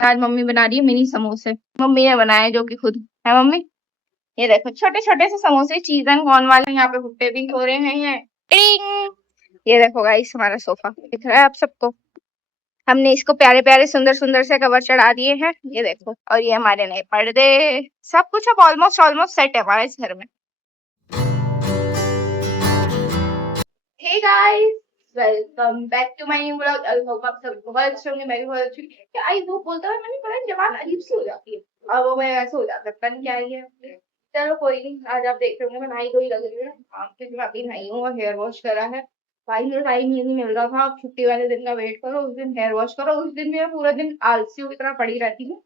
आज मम्मी बना रही है मिनी समोसे। मम्मी ने बनाए जो कि खुद है मम्मी। ये देखो छोटे छोटे से समोसे चीज एंड कॉर्न वाले यहाँ पे भुट्टे भी हो रहे हैं। ये टिंग! ये देखो गाइस हमारा सोफा दिख रहा है आप सबको। हमने इसको प्यारे प्यारे सुंदर सुंदर से कवर चढ़ा दिए हैं। ये देखो और ये हमारे नए पर्दे। सब कुछ अब ऑलमोस्ट ऑलमोस्ट सेट है हमारे इस घर में। Hey guys, welcome back to my new vlog. I hope आप सब बहुत अच्छे होंगे। मैं भी बहुत अच्छी हूँ। क्या आई होप बोलता है मैंने पता नहीं जबान अजीब सी हो जाती है। अब वो मैं ऐसे हो जाता है पता नहीं क्या ही है। चलो कोई नहीं, आज आप देख रहे होंगे मैं नहाई धोई लग रही हूँ। क्योंकि मैं अभी नहाई हूँ और हेयर वॉश करा है। भाई मुझे टाइम ही नहीं मिल रहा था। अब छुट्टी वाले दिन का वेट करो, उस दिन हेयर वॉश करो, उस दिन भी मैं पूरा दिन आलसियों की तरह पड़ी रहती हूँ।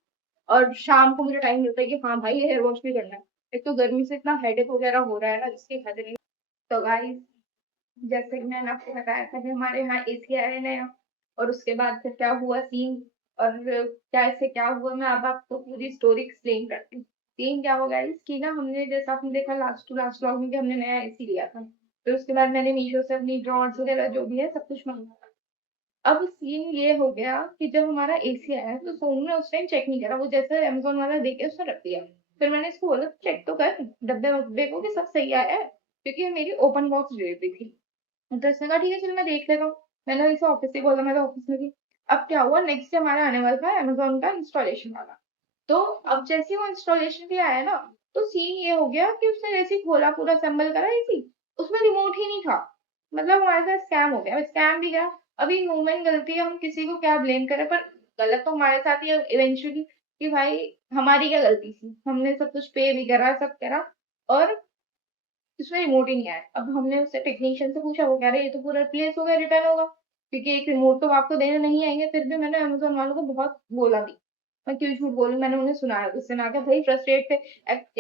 और शाम को मुझे टाइम मिलता है कि हाँ भाई हेयर वॉश भी करना है। एक तो गर्मी से इतना हेडेक वगैरह हो रहा है ना जिसकी हद नहीं। तो गाइस जैसे कि मैंने आपको बताया था कि हमारे यहाँ एसी आया नया। और उसके बाद फिर क्या हुआ सीन और क्या इससे क्या हुआ मैं अब आपको पूरी स्टोरी एक्सप्लेन करती हूँ। सीन क्या होगा इसकी ना, हमने जैसा आपने देखा लास्ट टू लास्ट व्लॉग में कि हमने नया एसी लिया था। फिर उसके बाद मैंने मीशो से अपनी ड्रॉर्स वगैरह जो भी है सब कुछ मंगवाया। अब सीन ये हो गया कि जब हमारा एसी आया तो सोनू ने उस टाइम चेक नहीं करा। वो जैसे अमेजोन वाला देके उसने रख दिया। फिर मैंने इसको बोला चेक तो कर डब्बे वब्बे को कि सब सही आया है, क्योंकि मेरी ओपन बॉक्स डिलीवरी थी। तो इसने कहा ठीक है चलो मैं देख लेता हूँ। मैंने इसे ऑफिस से बोला, मैं तो ऑफिस में थी। अब क्या हुआ नेक्स्ट डे हमारा आने वाला था अमेजोन का इंस्टॉलेशन वाला। तो अब जैसे ही वो इंस्टॉलेशन पे आया ना, तो सीन ये हो गया कि उसने जैसे ही खोला पूरा असेंबल करा एसी, उसमें रिमोट ही नहीं था। मतलब हमारे साथ स्कैम हो गया। स्कैम भी क्या, अभी ह्यूमन गलती है, हम किसी को क्या ब्लेम करें, पर गलत तो हमारे साथ ही इवेंचुअली। कि भाई हमारी क्या गलती थी, हमने सब कुछ पे भी करा सब करा और उसमें रिमोट ही नहीं आया। अब हमने उससे टेक्नीशियन से पूछा, वो कह रहे ये तो पूरा रिप्लेस होगा रिटर्न होगा, क्योंकि एक रिमोट तो आपको देने नहीं आएंगे। फिर भी मैंने अमेजोन वालों को बहुत बोला भी। मैं क्यों झूठ बोलूं, मैंने उन्हें सुनाया। उससे ना क्या भाई फ्रस्ट्रेट थे।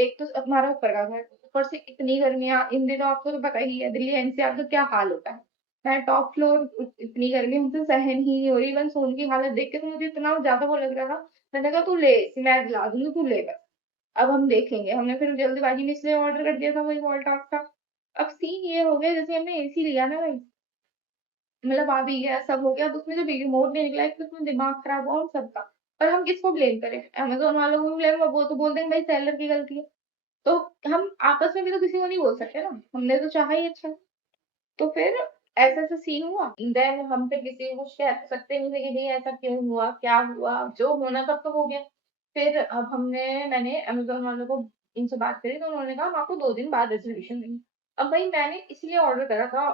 एक तो हमारा ऊपर का घर, ऊपर से इतनी गर्मियां इन दिनों आपको तो पता ही है दिल्ली एनसीआर तो क्या हाल होता है। मैं टॉप फ्लोर, इतनी गर्मी हमसे सहन ही नहीं हो रही। इवन सोन की हालत देख के तो मुझे इतना ज्यादा वो लग रहा था। मैंने कहा तू ले, मैं दिला दूंगी तू ले बस। अब हम देखेंगे। हमने फिर जल्दबाजी में इसलिए ऑर्डर कर दिया था वही वॉल टॉप का। अब सीन ये हो गया जैसे हमने एसी लिया ना भाई, मतलब आ भी गया सब हो गया। अब उसमें जब रिमोट नहीं निकला एक तो उसमें दिमाग खराब हुआ हम सबका। पर हम किसको ब्लेम करें, अमेजोन वालों को ब्लेम, वो तो बोल देंगे भाई सेलर की गलती है। तो हम आपस में भी तो किसी को नहीं बोल सकते ना, हमने तो चाहा ही अच्छा। तो फिर ऐसा ऐसा सीन हुआ। देन हम फिर किसी को कह सकते नहीं थे कि नहीं ऐसा क्यों हुआ क्या हुआ, जो होना तब तो हो गया। फिर अब मैंने अमेजोन वालों को इनसे बात करी तो उन्होंने कहा हम आपको 2 दिन बाद रेजोल्यूशन देंगे। अब भाई मैंने इसलिए ऑर्डर करा था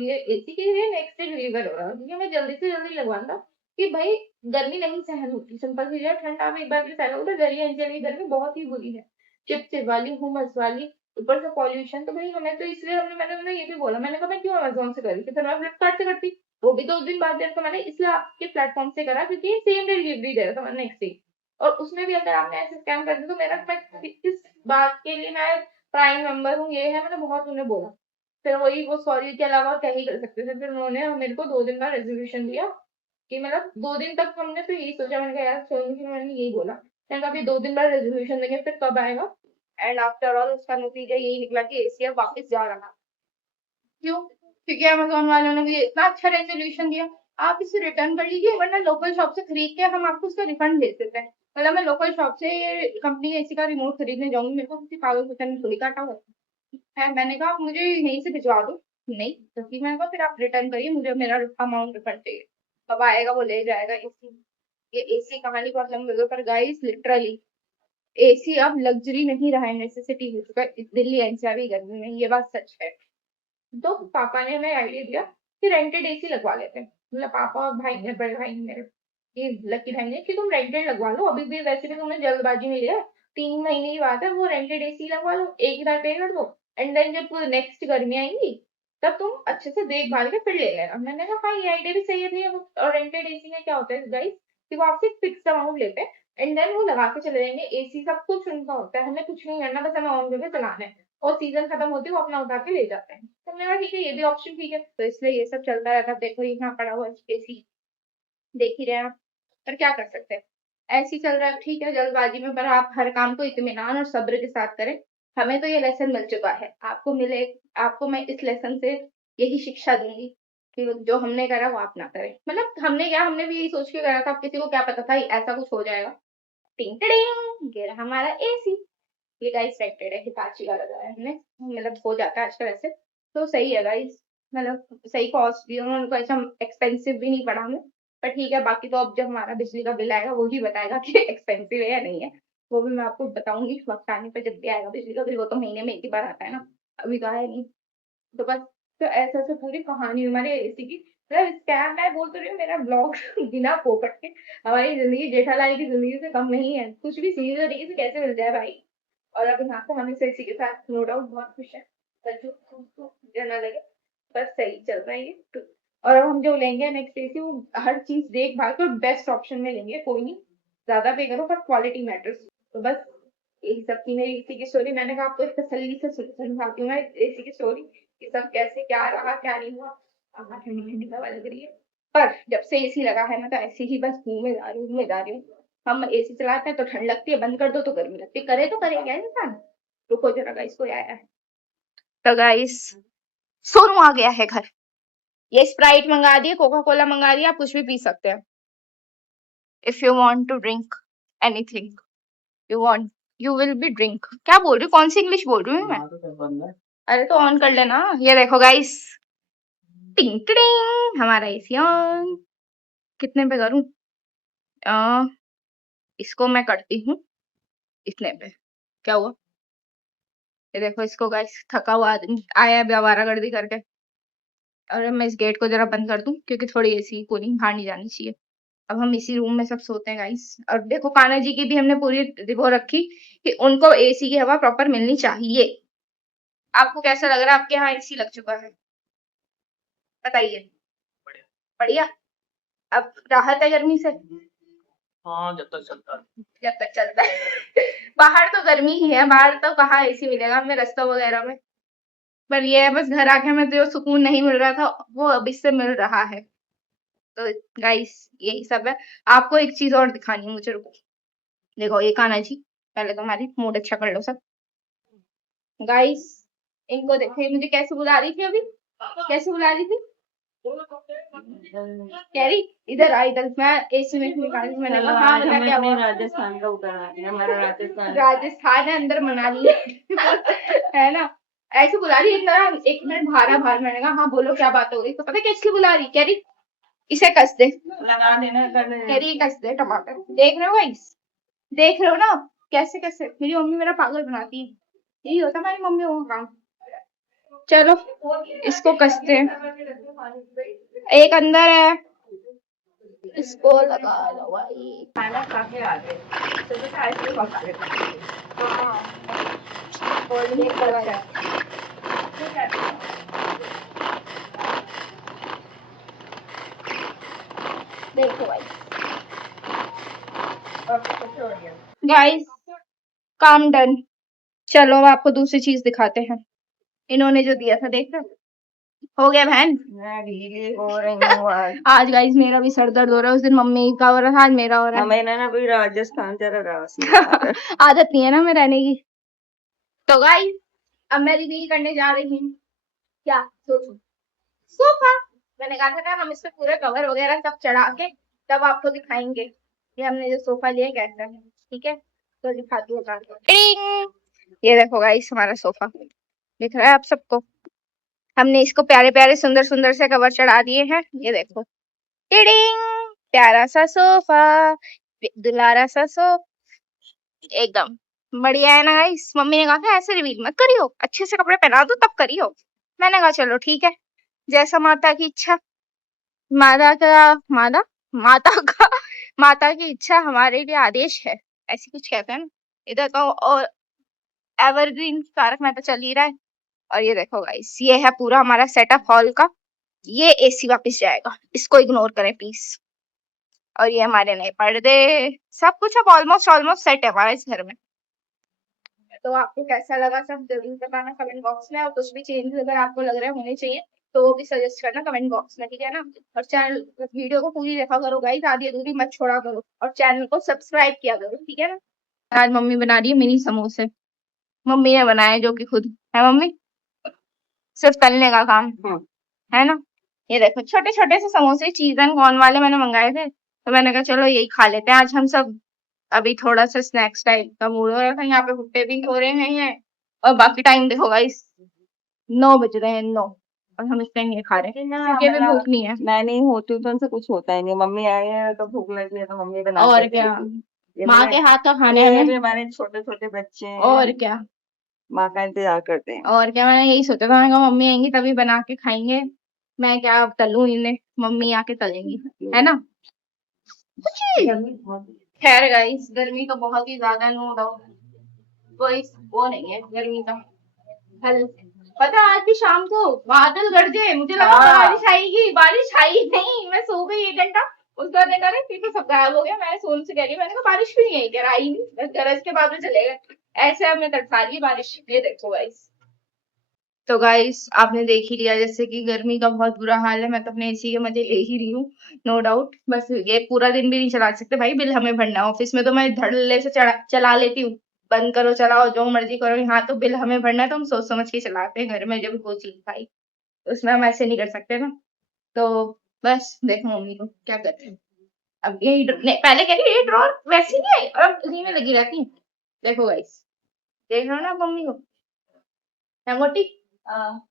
ये एसी के लिए नेक्स्ट डे डिलीवर हो रहा था, क्योंकि मैं जल्दी से जल्दी लगवाना था। कि भाई गर्मी नहीं सहन होती, सिंपल सी है। ठंडा में एक बार भी सहन होता है, गर्मी एनसीआर की गर्मी बहुत ही बुरी है। चिपचिप वाली हुमस वाली, ऊपर से पॉल्यूशन। तो भाई हमें तो इसलिए मैंने उन्हें ये भी बोला, मैंने कहा मैं क्यों अमेज़न से करी थी, फिर मैं फ्लिपकार्ट से करती। वो भी 2 दिन बाद दे रहा था। मैंने इसलिए आपके प्लेटफॉर्म से करा क्योंकि सेम डे डिलीवरी दे रहा था नेक्स्ट डे। और उसमें भी अगर आपने ऐसे स्कैम कर दिया तो मेरा मैं किस बात के लिए मैं प्राइम मेंबर हूँ ये है, मैंने बहुत उन्हें बोला। फिर वही वो सॉरी के अलावा क्या ही कर सकते थे। फिर उन्होंने मेरे को 2 दिन का रेजोल्यूशन दिया। कि मतलब 2 दिन तक हमने फिर यही सोचा। मैंने कहा यार सोल्यूशन, मैंने यही बोला मैंने कहा अभी 2 दिन बाद रेजोल्यूशन देंगे फिर कब आएगा। एंड आफ्टर ऑल उसका नतीजा यही निकला कि एसी अब वापस जा रहा। क्यों? क्योंकि अमेज़न वालों ने मुझे इतना अच्छा रेज़ोल्यूशन दिया। आप इसे रिटर्न कर लीजिए वरना लोकल शॉप से खरीद के हम आपको उसका रिफंड भेज देते हैं। मतलब मैं लोकल शॉप से कंपनी एसी का रिमोट खरीदने जाऊँगी, मेरे को किसी पागल ने थोड़ी काटा हुआ है। मैंने कहा आप मुझे यहीं से भिजवा दो। नहीं, क्योंकि मैंने कहा फिर आप रिटर्न करिए, मुझे मेरा अमाउंट रिफंड चाहिए। कब आएगा वो ले जाएगा एसी। ये एसी कहानी बहुत लंबी हो गई, पर गाइस लिटरली एसी अब लग्जरी नहीं रहा है, नेसेसिटी हो चुका है दिल्ली एनसीआर की गर्मी में, ये बात सच है। तो पापा ने हमें आइडिया दिया कि रेंटेड एसी लगवा लेते हैं। मतलब पापा और भाई ने, बड़े भाई ने मेरे, ये लकी भाई ने कि तुम रेंटेड लगवा लो, अभी भी वैसे भी तुमने जल्दबाजी में लिया, 3 महीने की बात है, वो रेंटेड एसी लगवा लो, एक ही बार पे कर दो। एंड देन जब नेक्स्ट गर्मी आएंगी तब तुम अच्छे से देखभाल के फिर ले लेना। मैंने कहा हाँ ये आइडिया भी सही है भैया। और रेंटेड एसी में क्या होता है गाइस कि वो आपसे फिक्स अमाउंट लेते हैं एंड देन वो लगा के चले जाएंगे। एसी सब कुछ उनका होता है, हमें कुछ नहीं करना, बस हमें ऑन करके चलाना है। और सीजन खत्म होती है वो अपना उठा के ले जाते हैं। तो मैंने कहा ठीक है ये भी ऑप्शन ठीक है, तो इसलिए ये सब चलता रहता है। देखो यहाँ पड़ा हुआ एसी देख ही रहे हैं आप, पर क्या कर सकते हैं। ऐसे ही चल रहा है ठीक है जल्दबाजी में, पर आप हर काम को इत्मीनान और सब्र के साथ करें। हमें तो ये लेसन मिल चुका है, आपको मिले। आपको मैं इस लेसन से यही शिक्षा दूंगी कि जो हमने करा वो आप ना करें। मतलब हमने क्या, हमने भी यही सोच के करा था, अब किसी को क्या पता था ऐसा कुछ हो जाएगा। टिंग टिडिंग, ये रहा हमारा एसी। ये गाइस रेंटेड है, हिताची का लगाया है हमने, मतलब हो जाता है आजकल ऐसे, तो सही है गाइस। मतलब सही कॉस्ट भी, उन्होंने कोई ऐसा एक्सपेंसिव भी नहीं पड़ा हमें, पर ठीक है। बाकी तो अब जब हमारा बिजली का बिल आएगा वो ही बताएगा कि एक्सपेंसिव है या नहीं है। वो भी मैं आपको बताऊंगी वक्त आने पर, जब भी आएगा बिजली का बिल। वो तो महीने में एक ही बार आता है ना, अभी का है नहीं। तो बस, तो ऐसे ऐसे पूरी कहानी हमारे एसी की। मतलब स्कैम, मैं बोल तो रही हूँ, मेरा ब्लॉग बिना पोपट के हमारी जिंदगी जेठालाल की जिंदगी से कम नहीं है। कुछ भी सीधी तरीके से कैसे मिल जाए भाई। और अब यहाँ पे हम इस एसी के साथ नो डाउट बहुत खुश है। सच्चू खुद ना लगे, बस सही चल रहा है ये तो। और अब हम जो लेंगे नेक्स्ट एसी, वो हर चीज देख भाल कर बेस्ट ऑप्शन में लेंगे। कोई नहीं, ज्यादा पे करो पर क्वालिटी मैटर्स। तो बस यही सब थी मेरी एसी की स्टोरी। मैंने कहा आपको एक तसल्ली से सुनाती हूँ मैं एसी की स्टोरी, कि सब कैसे क्या रहा क्या नहीं हुआ। अब ठंडी ठंडी हवा लग रही है, पर जब से एसी लगा है मैं तो ऐसे ही बस घूमे जा रही हूँ घूमे जा रही हूँ। हम एसी चलाते हैं तो ठंड लगती है, बंद कर दो तो गर्मी लगती है, करे तो करे क्या इंसान। रुको जरा गाइस, कोई आया है। तो गाइस, सोनू आ गया है घर। ये स्प्राइट मंगा दी, कोका कोला मंगा दिया, आप कुछ भी पी सकते हैं। If you want to drink anything, you want, you will be drink. क्या बोल रही हूँ, कौन सी इंग्लिश बोल रही हूँ मैं। अरे तो ऑन कर लेना। ये देखो गाइस, टिंग टिडिंग, हमारा एसी ऑन। कितने पे करूं? इसको मैं करती हूँ इतने पे। क्या हुआ? ये देखो इसको गाइस, थका हुआ आदमी आया है आवारागर्दी करके। और मैं इस गेट को जरा बंद कर दूं, क्योंकि थोड़ी एसी कूलिंग बाहर नहीं जानी चाहिए। अब हम इसी रूम में सब सोते हैं गाइस। और देखो कान्हा जी की भी हमने पूरी वो रखी कि उनको एसी की हवा प्रॉपर मिलनी चाहिए। आपको कैसा लग रहा है? आपके यहाँ एसी लग चुका है, बताइए। बढ़िया। अब राहत है गर्मी से। हाँ, जब तक चलता है। जब तक चलता है। बाहर तो गर्मी ही है, बाहर तो कहाँ एसी मिलेगा हमें रास्ता वगैरह में। पर ये है बस, घर आके हमें जो सुकून नहीं मिल रहा था वो अब इससे मिल रहा है। तो गाइस यही सब है। आपको एक चीज और दिखानी है मुझे, रुको। देखो ये कान्हा जी, पहले तो हमारी मूड अच्छा कर लो सब। गाइस इनको देखो, ये मुझे कैसे बुला रही थी अभी, कैसे बुला रही थी। कह रही इधर आ, इधर। मैं एसी में निकाली, मैंने कहा हाँ बता क्या हुआ। राजस्थान का उतरना है हमारा, राजस्थान है अंदर मनाली है ना। ऐसे बुला रही एक मिनट बाहर बाहर। मैंने कहा हाँ बोलो क्या बात हो रही। तो पता क्या इसलिए बुला रही, कह रही इसे कस दे, लगा देना, कह रही कस दे टमाटर। देख रहे हो गाइस, देख रहे हो ना कैसे कैसे मेरी मम्मी मेरा पागल बनाती है। यही होता हमारी मम्मियों का काम। चलो इसको कसते हैं। एक अंदर है, इसको लगा लो भाई। खाना खा के आ गए तो आइसक्रीम खा के और ये लगा है। देखो भाई गाइस, काम डन। चलो अब आपको दूसरी चीज दिखाते हैं। इन्होंने जो दिया था देख रहे हो? हो गया बहन। आज गाइस मेरा भी सर दर्द हो रहा है, उस दिन मम्मी का हो रहा था, आज मेरा हो रहा है। मैंने ना भी राजस्थान जरा आदत नहीं है ना मैं रहने की। तो गाइस अब मैं रिवील करने जा रही हूँ। क्या सोचो? सोफा। मैंने कहा था ना हम इस पे पूरे कवर वगैरह सब चढ़ा के तब आपको दिखाएंगे कि हमने जो सोफा लिया कैसा है। ठीक है, तो दिखाती हूँ। ये देखो गाइस हमारा सोफा, दिख रहा है आप सबको? हमने इसको प्यारे प्यारे सुंदर सुंदर से कवर चढ़ा दिए हैं। ये देखो, टिडिंग, प्यारा सा सोफा, दुलारा सा एकदम बढ़िया है ना गाइस। मम्मी ने कहा था ऐसे रिवील मत करियो, अच्छे से कपड़े पहना दो तब करियो। मैंने कहा चलो ठीक है, जैसा माता की इच्छा। माता का माता माता का माता की इच्छा हमारे लिए आदेश है, ऐसी कुछ कहते हैं ना। इधर तो और एवरग्रीन तारक मेहता चल ही रहा है। और ये देखो गाइस, ये है पूरा हमारा सेटअप हॉल का। ये एसी वापस जाएगा, इसको इग्नोर करें प्लीज। और ये हमारे नए पर्दे, सब कुछ अब ऑलमोस्ट ऑलमोस्ट सेट है हमारे इस घर में। तो आपको कैसा लगा सब जरूर बताना कमेंट बॉक्स में। और कुछ भी चेंज अगर आपको लग रहा है होने चाहिए तो वो भी सजेस्ट करना कमेंट बॉक्स में, ठीक है ना। और चैनल वीडियो को पूरी देखा करो गाइस, आधी अधूरी मत छोड़ा करो। और चैनल को सब्सक्राइब किया करो, ठीक है ना। आज मम्मी बना रही है मिनी समोसे। मम्मी ने बनाए जो कि खुद है, मम्मी सिर्फ तलने का काम है ना। ये देखो छोटे छोटे से समोसे चीज एंड कॉर्न वाले मैंने मंगाए थे, तो मैंने कहा चलो यही खा लेते हैं आज हम सब। अभी थोड़ा सा स्नैक्स टाइप का मूड हो रहा था, यहाँ पे भुट्टे भी हो रहे हैं और बाकी टाइम देखो गाइस 9 बज रहे हैं 9 और हम इस टाइम ये खा रहे हैं क्योंकि अभी भूख नहीं है। मैं नहीं होती हूँ तो उनसे कुछ होता ही नहीं। मम्मी आई है तो भूख लगी है तो मम्मी बना और के क्या, देती है। ये माँ मेरे के हाथ का खाने ये हमें। भी हमारे छोटे छोटे बच्चे और हैं, क्या, माँ का इंतजार करते हैं। और क्या, मैंने यही सोचा था, मैंने कहा मम्मी आएंगी तभी बना के खाएंगे, मैं क्या अब तलूं इन्हें, मम्मी आके तलेंगी, है ना। गर्मी बहुत है। खैर गाइस गर्मी तो बहुत ही ज्यादा, नो डाउट, कोई वो नहीं है गर्मी का हल। पता है, आज भी शाम को बादल गरजे, मुझे लगा हाँ। बारिश आएगी, बारिश आई नहीं, मैं सो गई 1 घंटा, उसके बाद देखा फिर तो सब गायब हो गया। मैं सोन से कह रही, मैंने कहा बारिश क्यों नहीं आई, कह रहा आई नहीं, बस गरज के बाद में चले गए। ऐसे हमें तड़पा रही है बारिश, ये देखो गाइस। तो गाइस आपने देख ही लिया जैसे कि गर्मी का बहुत बुरा हाल है, मैं तो अपने एसी के मजे ले ही रही हूँ, नो डाउट। बस ये पूरा दिन भी नहीं चला सकते भाई, बिल हमें भरना है। ऑफिस में तो मैं धड़ल्ले से चला लेती हूँ, बंद करो चलाओ जो मर्जी करो, यहाँ तो बिल हमें भरना है तो हम सोच समझ के चलाते हैं। घर में जब कोई चीज भाई उसमें हम ऐसे नहीं कर सकते ना। तो बस देखो मम्मी को क्या करते हैं। अब ये पहले कह रही ये ड्रॉर वैसी नहीं आई और अब इन्हीं में लगी रहती है। देखो गाइस, देख रहे हो ना मम्मी को, है मोटी, हाँ,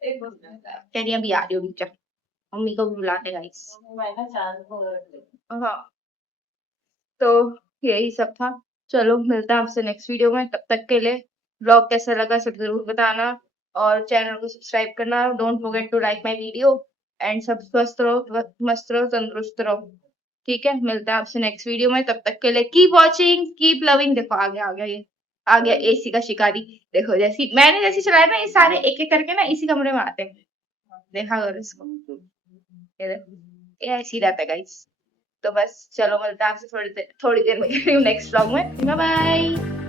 एक बस कह रही अभी आ रही हो नीचे, मम्मी को भी बुलाते गाइस। मैं ना चांद को हाँ, तो यही सब था। चलो मिलते हैं आपसे नेक्स्ट वीडियो में, तब तक के लिए ब्लॉग कैसा लगा सब जरूर बताना और चैनल को सब्सक्राइब करना। Don't forget to like my video and सब स्वस्थ रहो, मस्त रहो, तंदुरुस्त रहो। ठीक है, मिलते हैं आपसे नेक्स्ट वीडियो में, तब तक के लिए कीप वॉचिंग कीप लविंग। देखो आ गया ये, आ गया एसी का शिकारी। देखो जैसी चलाया ना, ये सारे एक एक करके ना इसी कमरे में आते हैं, देखा करो इसको, ये देखो ये ऐसे ही रहता है गाइस। तो बस चलो मिलते हैं आपसे थोड़ी देर में नेक्स्ट व्लॉग में। Bye bye.